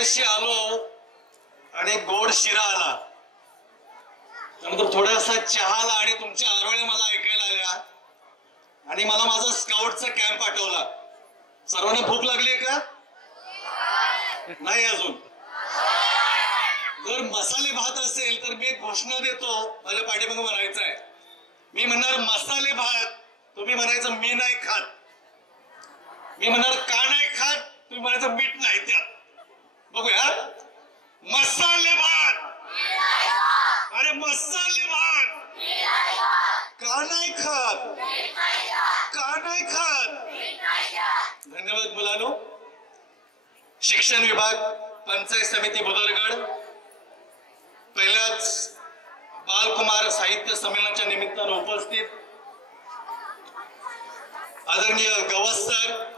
मगाशी आलो आणि गोड शिरा आला, त्यानंतर थोडासा चहा आला आणि तुमच्या आरोळ्या मला ऐकायला आल्या आणि मला माझा स्काउटचा कॅम्प आठवला. सर्वांना भूक लागली का? नाही अजून. जर मसाले भात असेल तर मी एक घोषणा देतो, माझ्या पाठीमागे म्हणायचं आहे. मी म्हणणार मसाले भात, तुम्ही म्हणायचं मी नाही खात. मी म्हणणार का नाही खात, तुम्ही म्हणायचं मीठ नाही त्यात. बघूया. मसाले भात. अरे मसाले भात का नाही खात? का नाही खात? धन्यवाद मुलांनो. शिक्षण विभाग, पंचायत समिती बुदरगड पहिल्याच बालकुमार साहित्य संमेलनाच्या निमित्तानं उपस्थित आदरणीय गवस सर,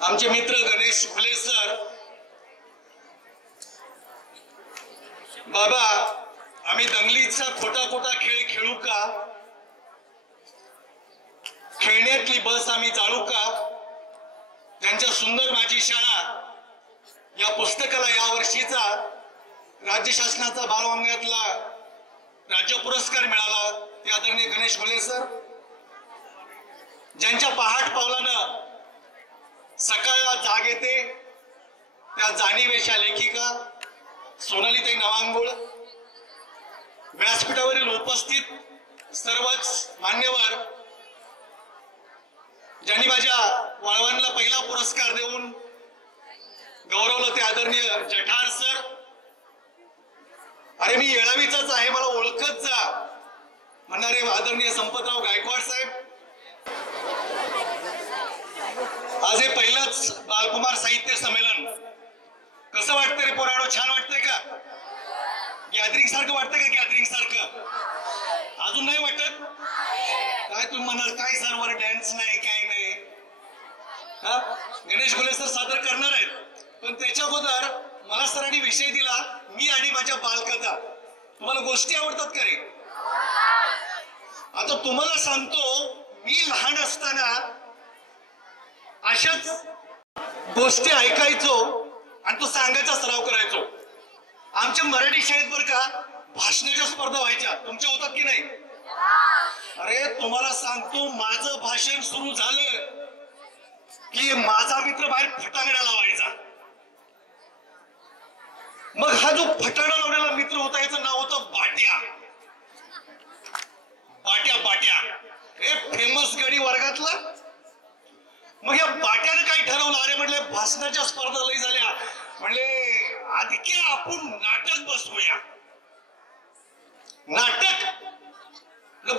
आमचे मित्र गणेश फुले सर. बाबा, आम्ही दंगलीचा खोटा खोटा खेळ खेळू का? खेळण्यातली बस आम्ही चालू का? त्यांच्या सुंदर माझी शाळा या पुस्तकाला या वर्षीचा राज्य शासनाचा बालवाङ्मयातला राज्य पुरस्कार मिळाला. ते आदरणीय गणेश फुले सर, ज्यांच्या पहाट पावलानं सकाळला जाग येते, त्या जाणीवेशा लेखिका सोनालीताई नवांगुळ, व्यासपीठावरील उपस्थित सर्वच मान्यवर ज्यांनी माझ्या वळवणला पहिला पुरस्कार देऊन गौरवलं, ते आदरणीय जठार सर. अरे मी येळावीचाच आहे, मला ओळखत जा म्हणणारे आदरणीय संपतराव गायकवाड साहेब. आज हे पहिलंच बालकुमार साहित्य संमेलन. कसं वाटतं रे पोराडो? छान वाटतंय का? गॅदरिंग सारखं वाटतंय का? गॅदरिंग सारखं अजून नाही वाटत? काय तुम्ही म्हणाल, काय सरवर डॅन्स नाही, काय नाही? गणेश फुले सर सादर करणार आहेत, पण त्याच्या अगोदर मला सरांनी विषय दिला, मी आणि माझ्या बालकथा. तुम्हाला गोष्टी आवडतात का रे? आता तुम्हाला सांगतो, मी लहान असताना अशाच गोष्टी ऐकायचो आणि तो सांगायचा सराव करायचो. आमच्या मराठी शाळेत बरं का भाषणाच्या स्पर्धा व्हायच्या. तुमच्या होतात की नाही? अरे तुम्हाला सांगतो, माझं भाषण सुरू झालं की माझा मित्र बाहेर फटांगडा लावायचा. मग हा जो फटांगडा लावलेला मित्र होता, याचं नाव होतं बाट्या. बाट्या बाट्या हे फेमस गडी वर्गातला. मग या बाट्याने काय ठरवलं? अरे म्हणले भाषणाच्या स्पर्धा लई झाल्या, म्हणले आधी आपण नाटक बसवूया. नाटक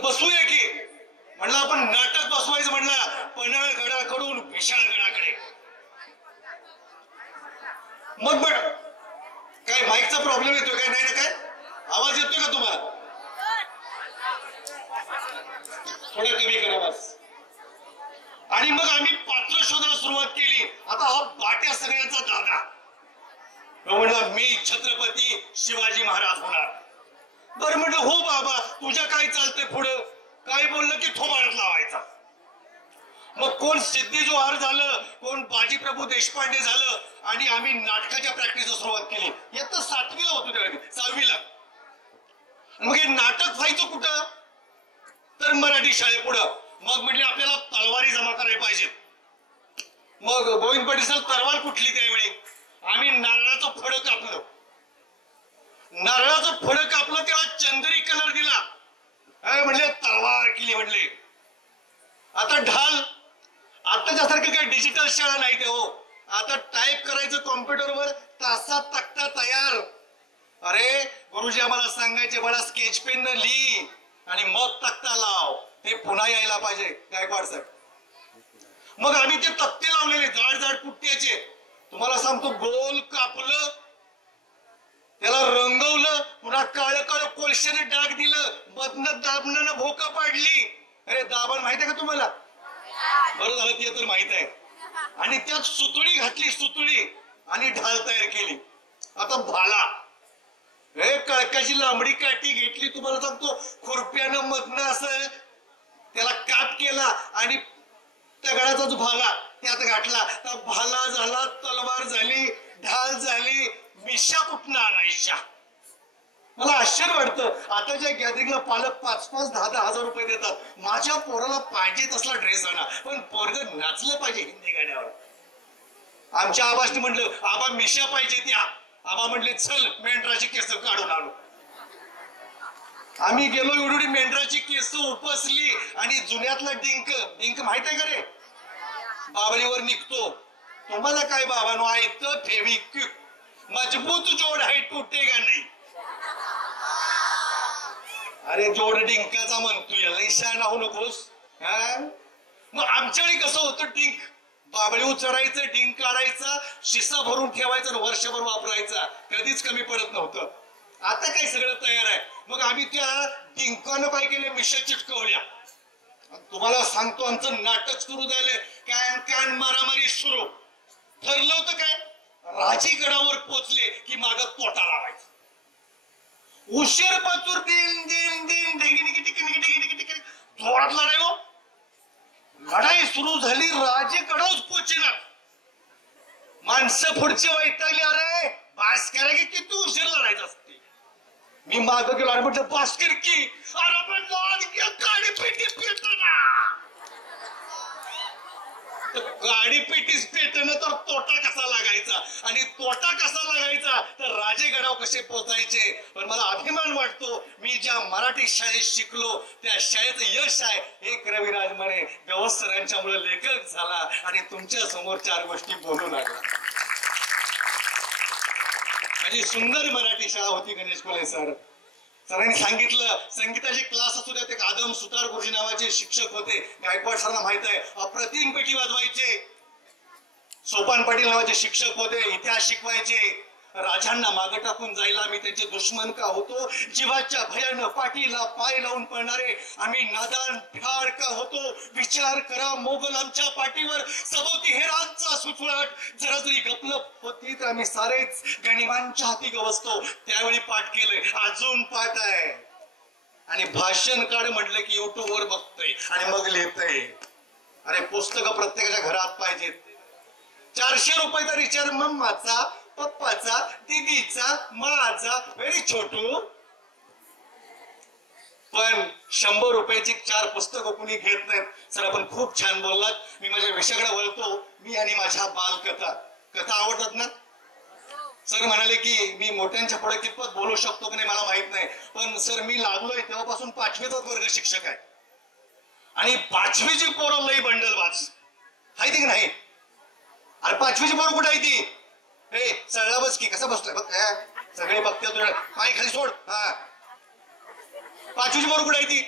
बसवूया की म्हणलं आपण नाटक बसवायचं. म्हणलं पन्हाळ गडाकडून विशाळ गडाकडे. मग काय माईकचा प्रॉब्लेम येतोय काय? नाही ना? काय आवाज येतोय का तुम्हाला? थोडं कमी करा बस. आणि मग आम्ही पात्र शोधायला सुरुवात केली. आता हा बाट्या सगळ्यांचा दादा. म्हणला मी छत्रपती शिवाजी महाराज होणार. बरं म्हटलं, हो बाबा तुझ्या काय चालतंय पुढं? काय बोललं की थोबाडत लावायचा. मग कोण सिद्धी जोहार झालं, कोण बाजीप्रभू देशपांडे झालं, आणि आम्ही नाटकाच्या प्रॅक्टिसला सुरुवात केली. इयत्ता 7वीला होतो त्यावेळी, 6वीला. मग हे नाटक व्हायचं कुठं? तर मराठी शाळेपुढं. मग म्हटले आपल्याला तलवारी जमा करायला पाहिजे. मग गोविंद पाटील सर, तलवार कुठली त्यावेळी? आम्ही नारळाचं फड कापलं. नारळाचं फड कापलं, तेव्हा चंदरी कलर दिला. म्हणले तलवार केली. म्हणले आता ढाल. आताच्यासारखं काही डिजिटल शाळा नाही ते हो. आता टाईप करायचं कॉम्प्युटरवर, तासात तक्ता तयार. अरे गुरुजी आम्हाला सांगायचे, बडा स्केच पेन न लिही आणि मग तक्ता लाव. ते पुन्हा यायला पाहिजे गायकवाड साहेब. मग आम्ही ते तक्ते लावलेले जाड जाड पुट्ट्याचे. तुम्हाला सांगतो, गोल कापलं, त्याला रंगवलं, पुन्हा काळं काळं कोळशाने डाग दिलं, मधनं दाबणानं भोका पाडली. अरे दाबण माहित आहे का तुम्हाला? बरं झालं ते तर माहित आहे. आणि त्यात सुतळी घातली, सुतळी, आणि ढाल तयार केली. आता भाला, हे कळकाची लांबडी काठी घेतली. तुम्हाला सांगतो, खुरप्यानं मधनं असं केला आणि दगडाचा जो भाला त्यात घातला, तर भाला झाला, तलवार झाली, ढाल झाली, मिशा कुठनं आणायच्या. मला आश्चर्य वाटतं, आताच्या गॅदरिंगला पालक 5-5, 10-10 हजार रुपये देतात. माझ्या पोराला पाहिजे तसला ड्रेस आणा, पण पोरग नाचलं पाहिजे हिंदी गाण्यावर. आमच्या आबासनी म्हणलं, आबा मिशा पाहिजे त्या. आबा म्हणले, चल मेंढराची केस काढून आणू. आम्ही गेलो, एवढी मेंढराची केस उपसली आणि जुन्यातला डिंक माहित आहे का रे, बाबळीवर निघतो. तुम्हाला काय बाबांनो, ऐकतं फेविक्विक, मजबूत जोड आहे, तुटेगा नाही. अरे जोड डिंकाचा म्हणतोय, लय शहाणा होऊ नकोस. मग आमच्याकडे कसं होतं, डिंक बाबळी उचलायचं, डिंक काढायचा, शिसा भरून ठेवायचा, वर्षभर वापरायचा, कधीच कमी पडत नव्हतं. आता काय सगळं तयार आहे. मग आम्ही त्या डिंकानं काय केले, मिशा चिटकवल्या. तुम्हाला सांगतो, आमचं नाटक सुरू झालं, कान मारामारी सुरू. ठरलं होतं काय, राजीगडावर पोचले की माग तोटा लावायचा. उशीर पाचूर दिन दिन दिन ढिगी जोरात लढाई हो. लढाई सुरू झाली, राजेगडावर पोचला. माणसं पुढची वैतागली, अरे बास करा की किती उशीर लढायचं असते. मी माग गेलो आणि म्हटलं, बास्कर की अरे पण गाडी पेटी पेटना, गाडी पेटीस पेटणं तर तोटा कसा लागायचा, आणि तोटा कसा लागायचा तर राजेगडावर कसे पोचायचे. पण मला अभिमान वाटतो, मी ज्या मराठी शाळेत शिकलो त्या शाळेचं यश आहे. एक रविराज म्हणे, गवस सरांच्यामुळे लेखक झाला आणि तुमच्या समोर 4 गोष्टी बोलू लागला. माझी सुंदर मराठी शाळा होती गणेश कोले सर. सरांनी सांगितलं, संगीताचे क्लास असू द्या. ते आदम सुतार गुरुजी नावाचे शिक्षक होते, गायकवाड सरांना माहित आहे, अप्रतिम पेटी वाजवायचे. सोपान पाटील नावाचे शिक्षक होते, इतिहास शिकवायचे. राजांना मागे टाकून जायला आम्ही त्यांचे दुश्मन का होतो, जीवाच्या भयानं पाठीला पाय लावून पडणारे आम्ही नादान फ्याड का होतो. विचार करा, मोगल आमच्या पाठीवर सभोवती हेरांचा सुचवट, जरा जरी गपलप होती तर आम्ही सारेच गणिमांच्या हाती गवसतो. त्यावेळी पाठ केलंय, अजून पाठ आहे. आणि भाषण काढ म्हटलं की युट्यूब वर बघतोय आणि मग लिहितय. अरे पुस्तकं प्रत्येकाच्या घरात पाहिजेत. 400 रुपयाचा रिचार्ज मम्माचा, पप्पाचा, दीदीचा, माझा, व्हेरी छोटू. पण 100 रुपयाची 4 पुस्तकं कुणी घेत नाहीत. सर आपण खूप छान बोललात. मी माझ्या विषयाकडे वळतो. मी आणि माझ्या बालकथा आवडतात ना. सर म्हणाले की मी मोठ्यांच्या पुढे कितपत बोलू शकतो की नाही मला माहित नाही, पण सर मी लागलोय तेव्हापासून 5वीचाच वर्ग शिक्षक आहे. आणि 5वीची पोरं लई बंडलबाज आहे की नाही. अरे 5वीची पोरं कुठे आहे ती, हे सगळा बस की कसं बसतोय बघ, सगळे बघते तुला, पाय खाली सोड. 5वीची पोरं कुठे आहे ती.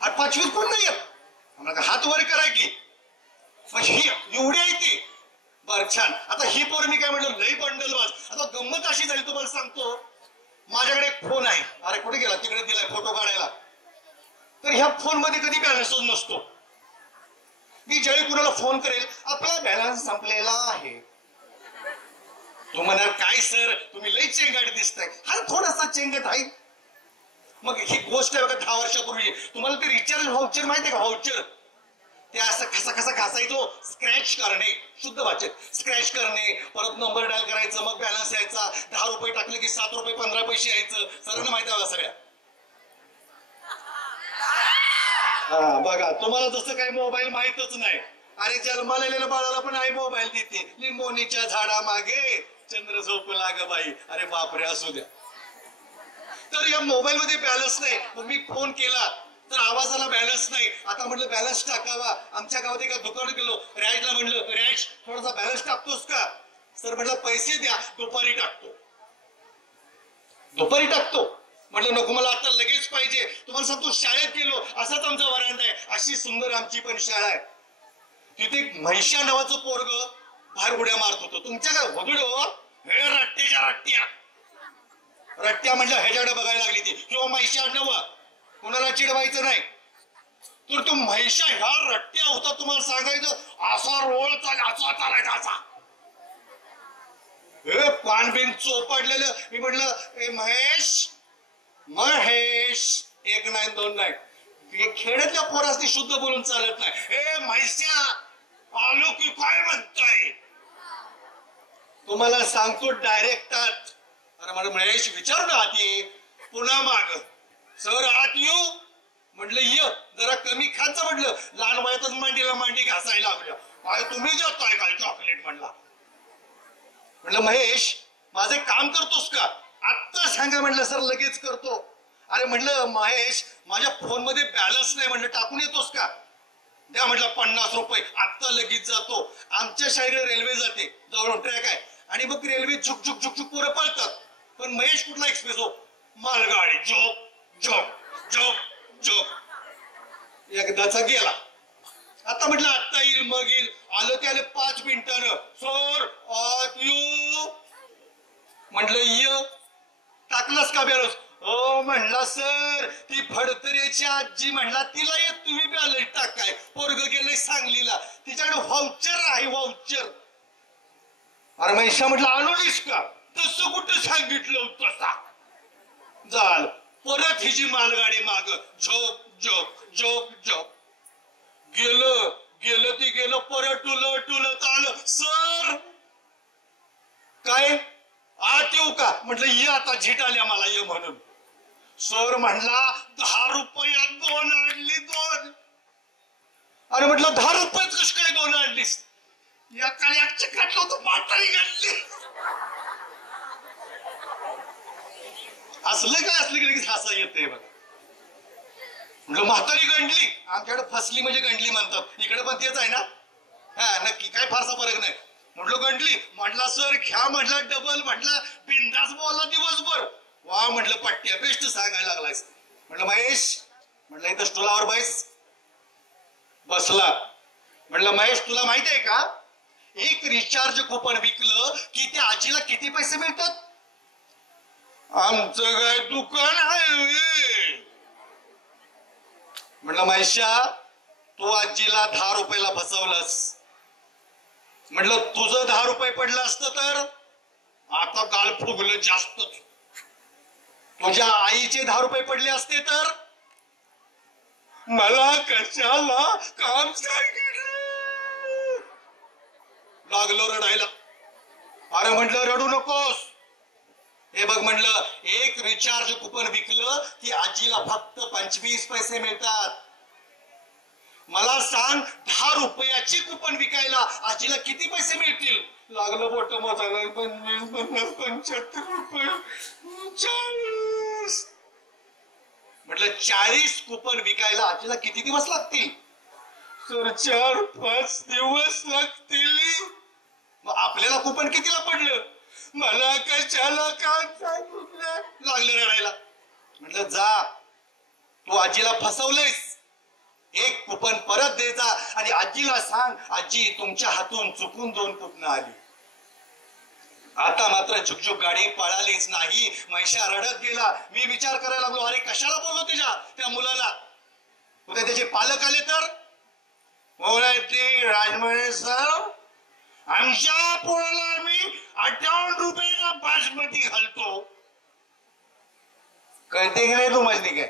अरे 5वीत कोण नाही येत, हात वर करा की. ही एवढी आहे ती. बर छान. आता ही पोर मी काय म्हणलं, लई बंडलबाज. आता गंमत अशी झाली तुम्हाला सांगतो, माझ्याकडे एक फोन आहे. अरे कुठे गेला, तिकडे दिलाय फोटो काढायला. तर ह्या फोन मध्ये कधी बॅलन्सच नसतो. मी ज्यावेळी कुणाला फोन करेल, आपला बॅलन्स संपलेला आहे. तो म्हणाल, काय सर तुम्ही लई चेंगाट दिसताय. हा थोडासा चेंगट आहे. मग ही गोष्ट आहे बघा 10 वर्षापूर्वी. तुम्हाला ते रिचार्ज व्हाउचर माहितीये का, व्हाउचर ते असं कसा घासायचो, स्क्रॅच करणे, शुद्ध भाषेत स्क्रॅच करणे, परत नंबर डायल करायचं, मग बॅलन्स यायचा. 10 रुपये टाकले की 7 रुपये 15 पैसे यायचं. सरांना माहिती आहे सगळ्या. बघा तुम्हाला जसं काही मोबाईल माहितच नाही. अरे जन्माला आलेल्या बाळाला पण आई मोबाईल देते. लिंबोनीच्या झाडा मागे चंद्र झोपू लाग बाई. अरे बापरे, असू द्या. तर या मोबाईल मध्ये बॅलन्स नाही. मग मी फोन केला तर आवाजाला बॅलन्स नाही. आता म्हटलं बॅलन्स टाकावा. आमच्या गावात एका दुकानात गेलो, रॅजला म्हणलं, रॅज थोडासा बॅलन्स टाकतोस का. सर म्हटलं पैसे द्या, दुपारी टाकतो. दुपारी टाकतो म्हटलं, नको मला आता लगेच पाहिजे. तुम्हाला सांगतो शाळेत गेलो, असाच आमचा वरांडा आहे. अशी सुंदर आमची पण शाळा आहे. तिथे म्हैशा नावाचं पोरग बाहेर उड्या मारत होतो. तुमच्या काय वधुडे हो, हे रट्ट्याच्या रट्ट्या. रट्ट्या म्हणजे ह्याच्याकडे बघायला लागली ती, किंवा म्हैशा नवं, कोणाला चिडवायचं नाही. तर तो म्हैशा ह्या रट्ट्या होता, तुम्हाला सांगायचं असा रोळ असा चालायचा असा. हे पान बिन चोपडलेलं. मी म्हटलं, ए महेश, 1 नाही 2 नाही, खेड्यातल्या पोरासनी शुद्ध बोलून चालत नाही. ए म्हैस्या आलो की काय म्हणताय? तुम्हाला सांगतो डायरेक्ट. अरे मला महेश विचार ना आधी. पुन्हा माग सर आत येऊ म्हटलं. ये जरा कमी खायचं म्हटलं. लहान वयातच मांडीला मांडी घासायला लागल्या. काय तुम्ही जाताय काय चॉकलेट म्हणला. म्हटलं महेश माझे काम करतोस का? आत्ता सांगा म्हटलं. सर लगेच करतो. अरे म्हटलं महेश माझ्या फोन मध्ये बॅलन्स नाही म्हटलं. टाकून येतोस का? द्या म्हटलं 50 रुपये. आत्ता लगेच जातो. आमच्या शाळेला रेल्वे जाते जवळून ट्रॅक आहे आणि मग रेल्वे झुक झुक झुक झुक पोरं पळतात. पण महेश कुठला एक्सप्रेस हो? मालगाडी झोप झोप झोप झोप. एकदाचा गेला. आता म्हटलं आत्ता येईल मग येईल. आलं ते आले 5 मिनिटानं. सर आत येऊ म्हटलं. ये टाकलास का बॅलन्स? ओ म्हणला सर ती फडतऱ्याची आजी म्हणला तिला येत तुम्ही बॅलन्स टाकाय. पोरग गेले सांगलीला तिच्याकडे व्हाउचर आहे व्हाउचर. अरे महेशा म्हटलं आणूनीस का? तसं कुठं सांगितलं तसा. झालं परत हिची मालगाडी माग झोप झोप झोप झोप. गेलं गेलं ती गेलं. परत उलट उलट आलं. सर काय आत येऊ का म्हटलं. ये आता झीट आल्या मला ये म्हणून. सर म्हणला 10 रुपयात 2 आणली 2. अरे म्हटलं 10 रुपयात कस काय 2 आणलीस? या काळ्याचं काढलं होतं म्हातारी घातली. असलं काय असलं की लगेच हसा येते बघा. म्हटलं म्हातारी गंडली. आमच्याकडे फसली म्हणजे गंडली म्हणतात. इकडे पण तेच आहे ना? हा नक्की काय फारसा फरक नाही. म्हटलं गंडली. म्हटला सर घ्या म्हटलं डबल. म्हटलं बिंदास बोलला दिवसभर. वा म्हटलं पट्ट्या बेस्ट सांगायला लागलायस. म्हटलं महेश म्हटलं इथं स्टोलावर बैस. बसला. म्हटलं महेश तुला माहित आहे का एक रिचार्ज कुपन विकलं की त्या आजीला किती पैसे मिळतात? आमचं काय दुकान आहे? म्हटलं महेशा तू आजीला 10 रुपयाला फसवलंस. म्हटलं तुझं 10 रुपये पडलं असतं तर आता गाल फुगलं जास्तच. तुझ्या आईचे 10 रुपये पडले असते तर मला कशाला काम सांगितलं. लागलो रडायला. अरे म्हटलं रडू नकोस. हे बघ म्हटलं एक रिचार्ज कुपन विकलं की आजीला फक्त 25 पैसे मिळतात. मला सांग 10 रुपयाची कुपन विकायला आजीला किती पैसे मिळतील? लागलं बोट मोजायला. 25, 50, 75 रुपये 40. म्हटलं 40 कुपन विकायला आजीला किती दिवस लागतील? सर 4-5 दिवस लागतील. मग आपल्याला कुपन कितीला पडलं? मला कशाला काय सांगितलं. लागलं रडायला. म्हटलं जा तू आजीला फसवलंयस. एक कुपन परत द्यायचा आणि आजीला सांग आजी तुमच्या हातून चुकून 2 कुपन आली. आता मात्र झुकझुक गाडी पळालीच नाही. महिषा रडत गेला. मी विचार करायला लागलो अरे कशाला बोललो त्या मुलाला. उद्या त्याचे पालक आले तर राजमणे सर आमच्या पोराला आम्ही 58 रुपयाला बासमती घालतो. कळते की नाही तुम्हाला? काय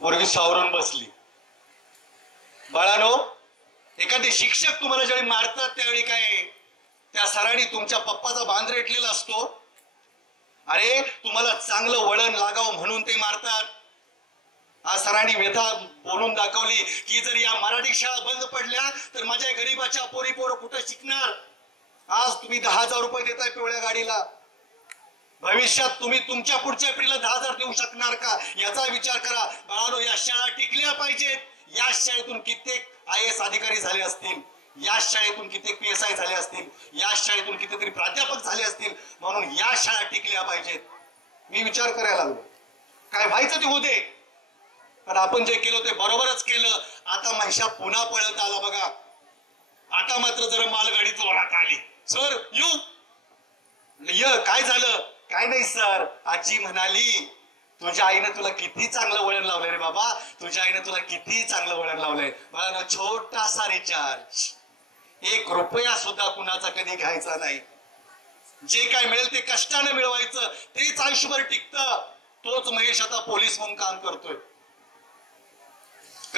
पोरगी सावरून बसली. बाळानो एखादे शिक्षक तुम्हाला ज्यावेळी मारतात त्यावेळी काय त्या सरांनी तुमच्या पप्पाचा बांध रेटलेला असतो. अरे तुम्हाला चांगलं वळण लागावं म्हणून ते मारतात. आज सरांनी व्यथा बोलून दाखवली की जर या मराठी शाळा बंद पडल्या तर माझ्या गरीबाच्या पोरी पोरं कुठं शिकणार. आज तुम्ही 10,000 रुपये देताय पिवळ्या गाडीला. भविष्यात तुम्ही तुमच्या पुढच्या पिढीला 10,000 देऊ शकणार का याचा विचार करा. बाळानो या शाळा टिकल्या पाहिजेत. या शाळेतून कित्येक IAS अधिकारी झाले असतील. या शाळेतून कित्येक PSI झाले असतील. या शाळेतून कितीतरी प्राध्यापक झाले असतील. म्हणून या शाळा टिकल्या पाहिजेत. मी विचार करायला लागलो काय व्हायचं ते होऊ दे. पण आपण जे केलं ते बरोबरच केलं. आता महिषा पुन्हा पळत आला बघा. आता मात्र जरा मालगाडी जोरात आली. सर येऊ काय झालं? काय नाही सर आजी म्हणाली तुझ्या आईनं तुला किती चांगलं वळण लावलंय रे बाबा. तुझ्या आईनं तुला किती चांगलं वळण लावलंय. मला छोटासा रिचार्ज 1 रुपया सुद्धा कुणाचा कधी घ्यायचा नाही. जे काय मिळेल ते कष्टाने मिळवायचं. तेच आयुष्यभर टिकतं. तोच महेश आता पोलीस म्हणून काम करतोय.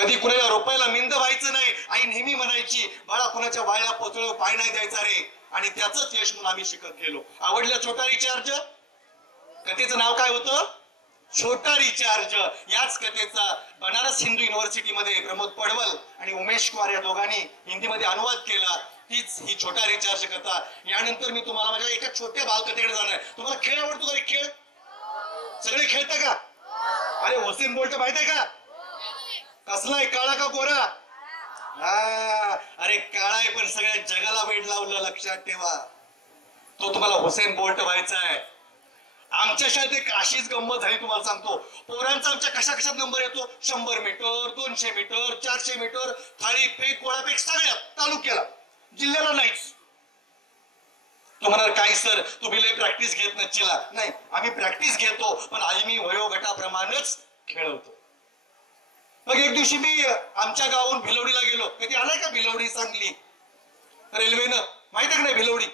कधी कुणाला रुपयाला मिंद व्हायचं नाही. आई नेहमी म्हणायची, बाळा कुणाच्या वाळ्या पोतळ पाय नाही द्यायचा रे. आणि त्याच यश म्हणून आम्ही शिकत गेलो. आवडलं छोटा रिचार्ज? कथेचं नाव काय होतं? छोटा रिचार्ज. याच कथेचा बनारस हिंदू युनिव्हर्सिटीमध्ये प्रमोद पडवल आणि उमेश कुमार या दोघांनी हिंदीमध्ये अनुवाद केला. हीच ही छोटा रिचार्ज कथा. यानंतर मी तुम्हाला माझ्या एका छोट्या बालकथेकडे जाणार. तुम्हाला खेळ आवडतो का? खेळ सगळे खेळता का? अरे हुसेन बोल्ट माहित आहे का? कसला आहे? काळा का गोरा? अरे काळा आहे पण सगळ्या जगाला वेड लावलं. लक्षात ठेवा, तो तुम्हाला हुसेन बोल्ट व्हायचा आहे. आमच्या शाळेत एक अशीच गंमत झाली तुम्हाला सांगतो. पोरांचा आमच्या कशा कशात नंबर येतो? 100 मीटर, 200 मीटर, 400 मीटर, थाळी फेक, गोळाफेक, सगळ्यात तालुक्याला, जिल्ह्याला नाहीच. तो म्हणाल काय सर तुम्ही लय प्रॅक्टिस घेत नसचिला. नाही, आम्ही प्रॅक्टिस घेतो पण आम्ही वयोगटाप्रमाणेच खेळवतो. मग एक दिवशी मी आमच्या गावाहून भिलवडीला गेलो. कधी आलाय का भिलवडी? चांगली रेल्वेनं, माहिती आहे का नाही भिलवडी?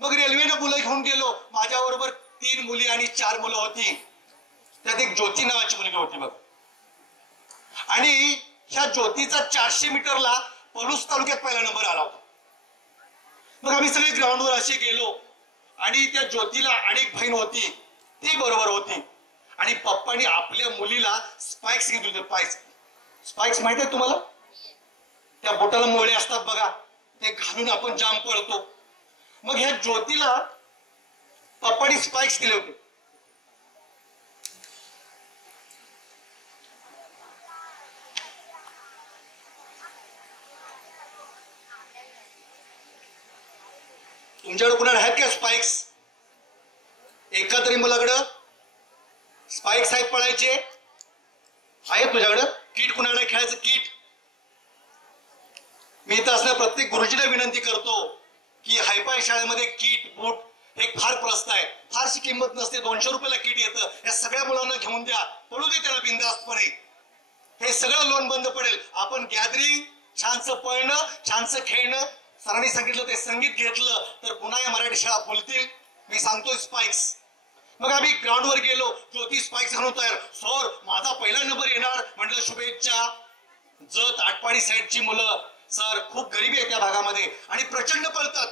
मग रेल्वेनं मुलं घेऊन गेलो. माझ्याबरोबर 3 मुली आणि 4 मुलं होती. त्यात एक ज्योती नावाची मुलगी होती बघ. आणि ह्या ज्योतीचा 400 मीटरला पलूस तालुक्यात पहिला नंबर आला होता. मग आम्ही सगळे ग्राउंडवर असे गेलो आणि त्या ज्योतीला अनेक बहीण होती, ती बरोबर होती. आणि पप्पानी आपल्या मुलीला स्पाइक्स घेतले होते. स्पाइक्स माहिती आहे तुम्हाला? त्या बोटाला मोळे असतात बघा, ते घालून आपण जाम पळतो. मग ह्या ज्योतीला पप्पानी स्पाइक्स दिले होते. तुमच्याकडे कुणाला आहेत का स्पाइक्स? एका तरी मुलाकडं स्पाइक्स आहेत पळायचे? आहे तुझ्याकडं? किट कुणाकडे खेळायचं किट? मी तर असल्या प्रत्येक गुरुजीला विनंती करतो की हायफाय शाळेमध्ये किट बूट हे फार प्रस्त आहे. फारशी किंमत नसते, 200 रुपयाला किट येतं. या सगळ्या मुलांना घेऊन द्या, पळू दे त्याला बिनधास्तपणे. हे सगळं लोन बंद पडेल. आपण गॅदरिंग, छानसं पळणं, छानसं खेळणं, सरांनी सांगितलं ते संगीत घेतलं तर पुन्हा या मराठी शाळा फुलतील. मी सांगतोय स्पाइक्स. मग आम्ही ग्राउंडवर गेलो. ज्योती स्पाइक्स घालून तयार. सर माझा पहिला नंबर येणार. म्हटलं शुभेच्छा. जत आटपाडी साईडची मुलं, सर खूप गरिबी आहे त्या भागामध्ये आणि प्रचंड पळतात.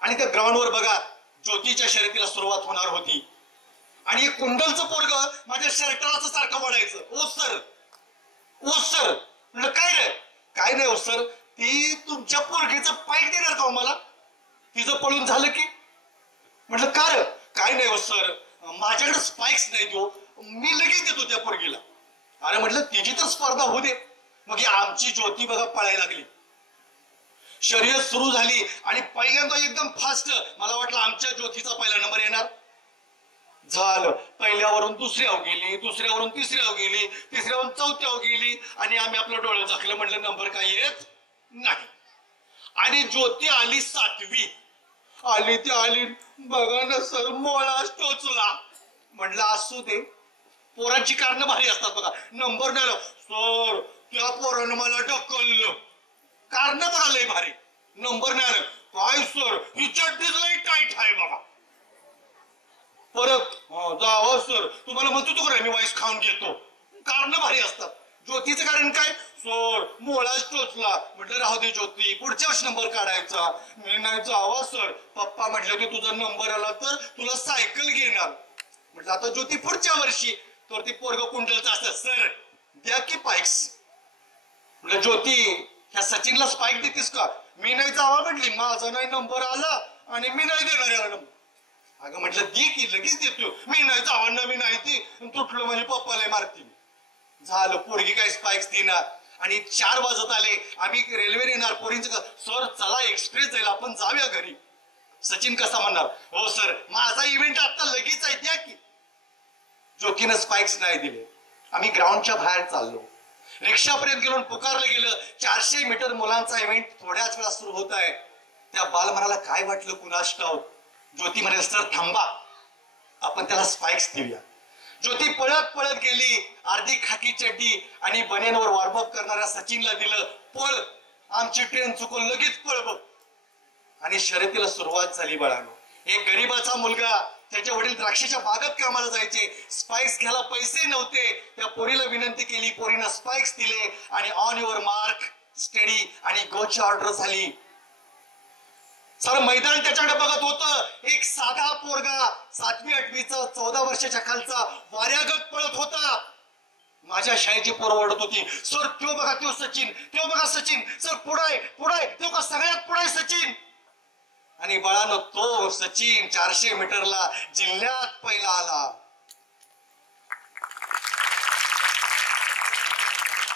आणि त्या ग्राउंडवर बघा ज्योतीच्या शर्यतीला सुरुवात होणार होती. आणि एक कुंडलचं पोरग माझ्या शर्टाला सारखं वाढायचं. ओ सर, ओ सर. म्हटलं काय रे? काय नाही ओ सर, ती तुमच्या पोरगीचं पाईक देणार का मला? तिचं पळून झालं की? म्हटलं का रे? काय नाही हो सर, माझ्याकडे स्पाइक्स नाही देऊ, मी लगेच देतो त्या पोरगीला. अरे म्हटलं तिची तर स्पर्धा होऊ दे. मग आमची ज्योती बघा पळायला लागली. शर्यत सुरू झाली आणि पहिल्यांदा एकदम फास्ट. मला वाटलं आमच्या ज्योतीचा पहिला नंबर येणार. झालं. पहिल्यावरून दुसऱ्यावर गेली, दुसऱ्यावरून तिसऱ्यावर गेली, तिसऱ्यावरून चौथ्यावर गेली आणि आम्ही आपलं डोळं झाकलं. म्हटलं नंबर काय येत नाही. आणि ज्योती आली 7वी. आली ती आली, बघा ना सर मोळाच टोचला. म्हटलं असू दे, पोरांची कारणं भारी असतात बघा. नंबर नाही सर, त्या पोरानं मला ढकललं. कारण बघा लय भारी. नंबर नाही आलं. काय सर, ही चड्डीच लय टाईट आहे बघा. परत जावं सर, तुम्हाला म्हणतो तो का मी वाईस खाऊन घेतो. कारण भारी असतात. ज्योतीचं कारण काय? सर मोळाच टोचला. म्हटलं राहू दे ज्योती, पुढच्या वर्षी नंबर काढायचा. मी नाही जावा सर. पप्पा म्हटलं की तुझा नंबर आला तर तुला सायकल घेणार. म्हटलं आता ज्योती पुढच्या वर्षी. तर ती पोरग कुंडलचं असतं. सर द्या की पाईक्स. म्हटलं ज्योती ह्या सचिनला स्पाइक देतीस का? मी नाही जावा म्हटली. माझा नाही नंबर आला आणि मी नाही देणार याला नंबर. अगं म्हटलं दे की, लगेच देतो. मी नाही जावा ना, मी नाही ती तुटलं म्हणजे पप्पाला मारतील. झालं. पोरगी काय स्पाइक्स देणार. आणि 4 वाजत आले. आम्ही रेल्वेने येणार. पोरींचं सर चला एक्सप्रेस जाईल, आपण जाऊया घरी. सचिन कसा म्हणणार? हो सर माझा इव्हेंट आता लगेच आहे, द्या की. ज्योतीनं स्पाइक्स नाही दिले. आम्ही ग्राउंडच्या बाहेर चाललो. रिक्षापर्यंत गेलो, पुकारलं गेलं. 400 मीटर मुलांचा इव्हेंट थोड्याच वेळा सुरू होत आहे. त्या बालमनाला काय वाटलं कुणास ठाऊक. ज्योती म्हणे सर थांबा, आपण त्याला स्पाइक्स देऊया. ज्योती पळत पळत गेली. अर्धी खाकी चड्डी आणि बनेनवर वॉर्मअप करणाऱ्या सचिनला दिलं. पळ, आमची ट्रेन चुकून लगेच पळ बघ. आणि शर्यतीला सुरुवात झाली. बाळानो, एक गरीबाचा मुलगा त्याचे वडील द्राक्षाच्या बागेत कामाला जायचे, स्पाइक्स घ्यायला पैसे नव्हते. त्या पोरीला विनंती केली, पोरीनं स्पाइक्स दिले आणि ऑन युअर मार्क स्टडी आणि गोची ऑर्डर झाली. सारं मैदान त्याच्याकडे बघत होतं. एक साधा पोरगा 7वी 8वीचा 14 वर्षाच्या खालचा वाऱ्यागत पळत होता. माझ्या शाळेची पोरं ओरडत होती, सर तो बघा तो सचिन, तो बघा सचिन, सर पुढे पुढे, तो का सगळ्यात पुढे सचिन. आणि बाळानं तो सचिन 400 मीटरला जिल्ह्यात पहिला आला.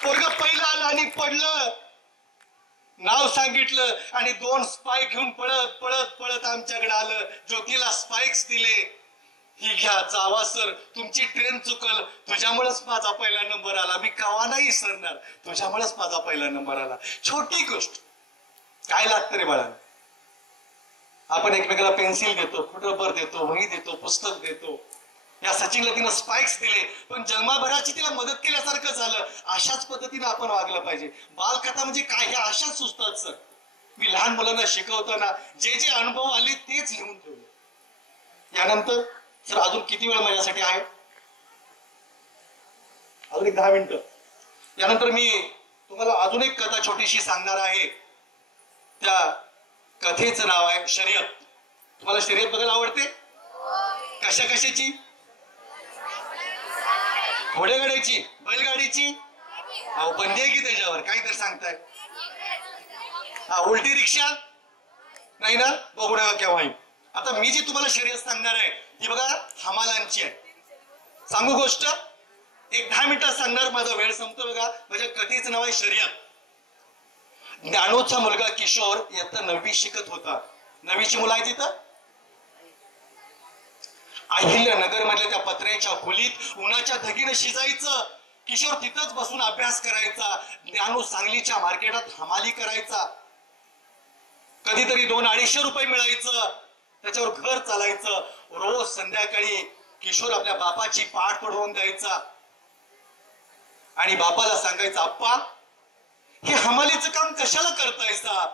पोरग पहिला आला आणि पडलं, नाव सांगितलं आणि 2 स्पाइक घेऊन पळत पळत पळत आमच्याकडे आलं. ज्योतीला स्पाइक्स दिले, ही घ्या जावा सर, तुमची ट्रेन चुकल, तुझ्यामुळेच माझा पहिला नंबर आला, मी कवा नाही सरणार, तुझ्यामुळेच माझा पहिला नंबर आला. छोटी गोष्ट, काय लागतं रे बाळा. आपण एकमेकाला पेन्सिल देतो, रबर देतो, वही देतो, पुस्तक देतो. या सचिनला तिनं स्पाइक्स दिले, पण जन्माभराची तिला मदत केल्यासारखं झालं. अशाच पद्धतीने आपण वागलं पाहिजे. बालकथा म्हणजे काय, ह्या अशाच सुचतात सर. मी लहान मुलांना शिकवताना जे जे अनुभव आले तेच लिहून ठेवले. यानंतर सर अजून किती वेळ माझ्यासाठी आहे? अजून एक 10 मिनिटं. यानंतर मी तुम्हाला अजून एक कथा छोटीशी सांगणार आहे. त्या कथेचं नाव आहे शर्यत. तुम्हाला शर्यत बघायला आवडते? कशा कशाची? घोडेगाडीची, बैलगाडीची? अहो बंदी आहे की त्याच्यावर, काहीतरी सांगताय. हा, उलटी रिक्षा नाही ना, बघू नका केव्हाही. आता मी जी तुम्हाला शर्यत सांगणार आहे ती बघा हमालांची आहे. सांगू गोष्ट? एक 10 मिनिटात सांगणार, माझा वेळ संपतो. बघा माझ्या कथेचं नाव आहे शर्यत. ज्ञानोचा मुलगा किशोर इयत्ता 9वी शिकत होता. 9वीची मुलं आहे तिथं. अहिल्यानगर मधल्या त्या पत्र्याच्या खोलीत उन्हाच्या धगीनं शिजायचं. किशोर तिथंच बसून अभ्यास करायचा. ज्ञानू सांगलीच्या मार्केटात हमाली करायचा. कधीतरी 200-250 रुपये मिळायचं, त्याच्यावर घर चालायचं. रोज संध्याकाळी किशोर आपल्या बापाची पाठ पडवून द्यायचा आणि बापाला सांगायचा, अप्पा हे हमालीचं काम कशाला करतायसा?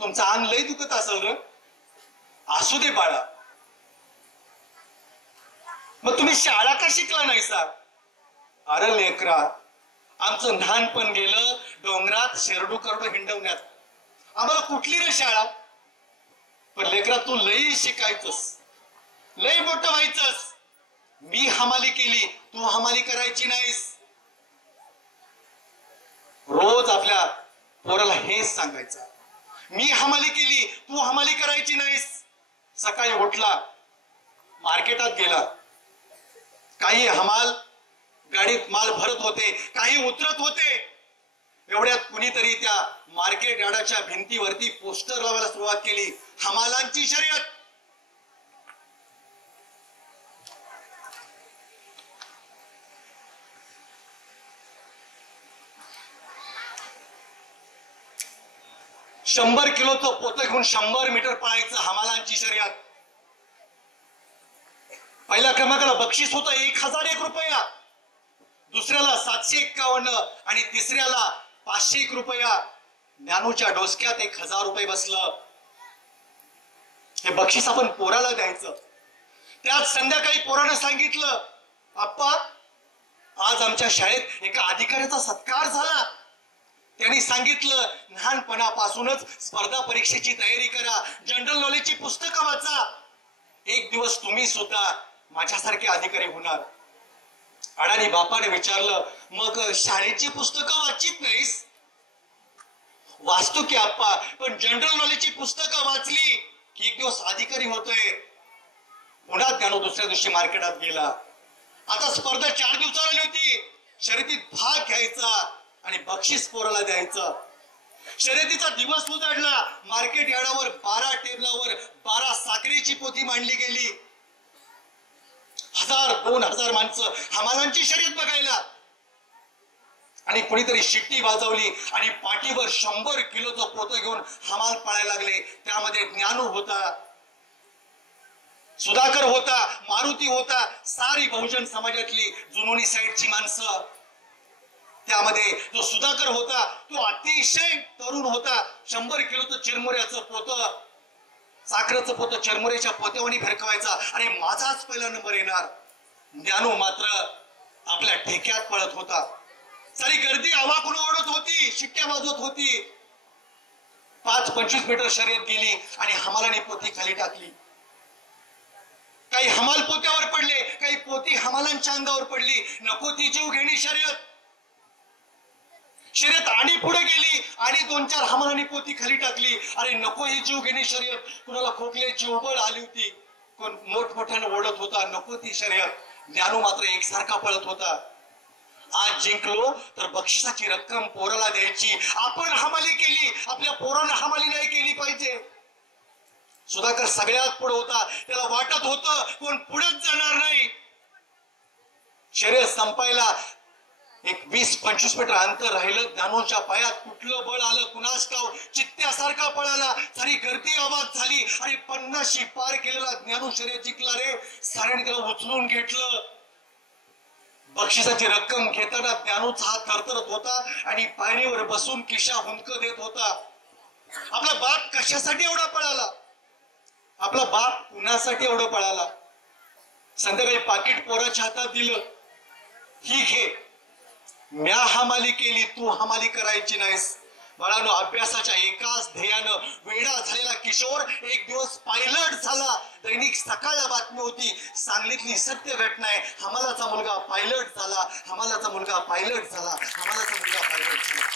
तुमचं अंग लय दुखत असेल र. असू दे बाळा, मग तुम्ही शाळा का शिकला नाहीसा? अरे लेकरा, आमचं लहानपण गेलं डोंगरात शेरडू करडू हिंडवण्यात, आम्हाला कुठली रे शाळा? पण लेकरा तू लई शिकायचंस, लई मोठं व्हायचंस. मी हमाली केली, तू हमाली करायची नाहीस. रोज आपल्या पोराला हेच सांगायचं, मी हमाली केली, तू हमाली करायची नाहीस. सकाळी उठला, मार्केटात गेला, काही हमाल गाडीत माल भरत होते, काही उतरत होते. एवढ्यात कुणीतरी त्या मार्केट यार्डाच्या भिंतीवरती पोस्टर लावायला सुरुवात केली, हमालांची शर्यत. $100 किलोचं पोतं घेऊन 100 मीटर पळायचं, हमालांची शर्यत. पहिल्या क्रमांकाला बक्षीस होतं 1001 रुपया, दुसऱ्याला 751 आणि तिसऱ्याला 501 रुपया. ज्ञानूच्या डोसक्यात 1000 रुपये बसलं. हे बक्षीस आपण पोराला द्यायचं. त्यात संध्याकाळी पोरानं सांगितलं, अप्पा आज आमच्या शाळेत एका अधिकाऱ्याचा सत्कार झाला. त्यांनी सांगितलं, लहानपणापासूनच स्पर्धा परीक्षेची तयारी करा, जनरल नॉलेजची पुस्तकं वाचा, एक दिवस तुम्ही सुद्धा माझ्यासारखे अधिकारी होणार. अडाणी बापाने विचारलं, मग शाळेची पुस्तकं वाचित नाहीस? वाचतो की आप्पा, पण जनरल नॉलेजची पुस्तकं वाचली की एक दिवस अधिकारी होतोय. पुन्हा त्यानं दुसऱ्या दिवशी मार्केटात गेला. आता स्पर्धा 4 दिवसाला आली होती. शर्यतीत भाग घ्यायचा आणि बक्षीस पोराला द्यायचं. शर्यतीचा दिवस उजाडला. मार्केट यार्डावर 12 टेबलावर 12 साखरेची पोती मांडली गेली. 1000-2000 माणसं हमालांची शर्यत बघायला. आणि कुणीतरी शिट्टी वाजवली आणि पाठीवर 100 किलोचं पोतं घेऊन हमाल पळायला लागले. त्यामध्ये ज्ञानू होता, सुधाकर होता, मारुती होता, सारी बहुजन समाजातली जुनोनी साईडची माणसं. त्यामध्ये जो सुधाकर होता तो अतिशय तरुण होता. 100 किलोचं चिरमुऱ्याचं पोतं साखरेचं पोतं चरमुरेच्या पोत्यावानी फिरकवायचा आणि माझाच पहिला नंबर येणार. ज्ञानू मात्र आपल्या ठेक्यात पळत होता. सारी गर्दी आवाकून ओढत होती, शिट्ट्या वाजवत होती. 5-25 मीटर शर्यत गेली आणि हमालाने पोती खाली टाकली. काही हमाल पोत्यावर पडले, काही पोती हमालांच्या अंगावर पडली. नको ती जीव घेणी शर्यत. शर्यत आणि पुढे गेली आणि 2-4 हमालांनी पोती खाली टाकली. अरे नको ही जीव घेणी शर्यत. कुणाला खोकल्याची उबळ आली होती, कोण मोठमोठ्यानं ओढत होता. नको ती शर्यत. ज्ञानू मात्र एकसारखा पळत होता. आज जिंकलो तर बक्षिसाची रक्कम पोराला द्यायची. आपण हमाली केली, आपल्या पोरानं हमाली नाही केली पाहिजे. सुधाकर सगळ्यात पुढे होता. त्याला वाटत होतं कोण पुढेच जाणार नाही. शर्यत संपायला एक 20-25 मीटर अंतर राहिलं. ज्ञानूच्या पायात कुठलं बळ आलं कुणास ठाव. चित्त्यासारखा पळाला. सारी गर्दी आवाज झाली आणि 50 पार केलेला ज्ञानू शर्यत जिंकला रे. साऱ्याने त्याला उचलून घेतलं. बक्षिसाची रक्कम घेताना ज्ञानूचा हात थरथरत होता आणि पायरीवर बसून खिशा हुंदक देत होता. आपला बाप कशासाठी एवढा पळाला, आपला बाप कुणासाठी एवढं पळाला. संध्याकाळी पाकिट पोराच्या हातात दिलं. ही घे, म्या हमाली केली, तू हमाली करायची नाहीस. बाळानो, अभ्यासाच्या एकाच ध्येयानं वेडा झालेला किशोर एक दिवस पायलट झाला. दैनिक सकाळला बातमी होती, सांगलीतली सत्य घटना आहे. हमालाचा मुलगा पायलट झाला, हमालाचा मुलगा पायलट झाला, हमालाचा मुलगा पायलट झाला.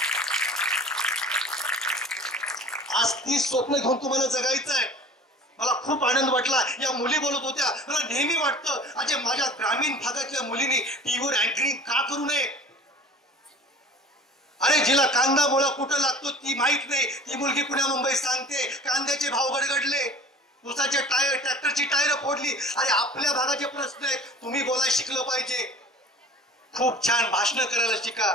आज ती स्वप्न घेऊन तुम्हाला जगायचं आहे. मला खूप आनंद वाटला. या मुली बोलत होत्या. मला नेहमी वाटतं आज माझ्या ग्रामीण भागातल्या मुलींनी टीव्हीवर अँकरिंग का करू नये. अरे जिला कांदा मुळा कुठं लागतो ती माहित नाही, ती मुलगी पुण्या मुंबईत सांगते कांद्याचे भाव गडगडले, उसाचे टायर, ट्रॅक्टरची टायर फोडली. अरे आपल्या भागाचे प्रश्न आहेत, तुम्ही बोलायला शिकलं पाहिजे. खूप छान भाषण करायला शिका,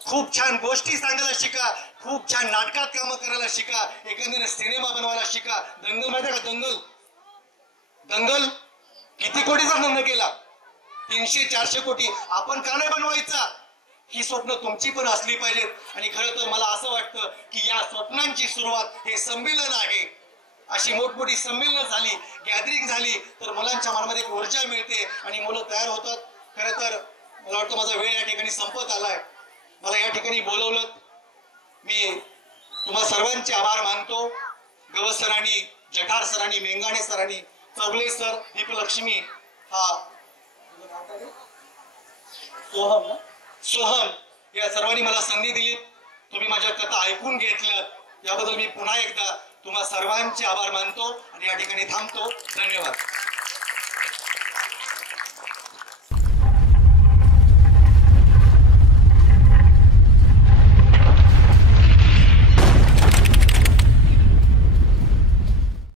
खूप छान गोष्टी सांगायला शिका, खूप छान नाटकात कामं करायला शिका, एखाद्याने सिनेमा बनवायला शिका. दंगल माहिती का? दंगल किती कोटीचा दंगल केला? 300-400 कोटी. आपण का नाही बनवायचा? ही स्वप्न तुमची पण असली पाहिजेत. आणि खरं तर मला असं वाटतं की या स्वप्नांची सुरुवात हे संमेलन आहे. अशी मोठमोठी संमेलनं झाली, गॅदरिंग झाली तर मुलांच्या मनामध्ये एक ऊर्जा मिळते आणि मुलं तयार होतात. खरं तर मला वाटतं माझा वेळ या ठिकाणी संपत आलाय. मला या ठिकाणी बोलवलं, मी तुम्हा सर्वांचे आभार मानतो. गवस सरांनी, जठार सरांनी, मेंगाणे सरांनी, चौगले सर, दीपलक्ष्मी, सोहम या सर्वांनी मला संधी दिली. तुम्ही माझ्या कथा ऐकून घेतल्या याबद्दल मी पुन्हा एकदा तुम्हा सर्वांचे आभार मानतो आणि या ठिकाणी थांबतो. धन्यवाद.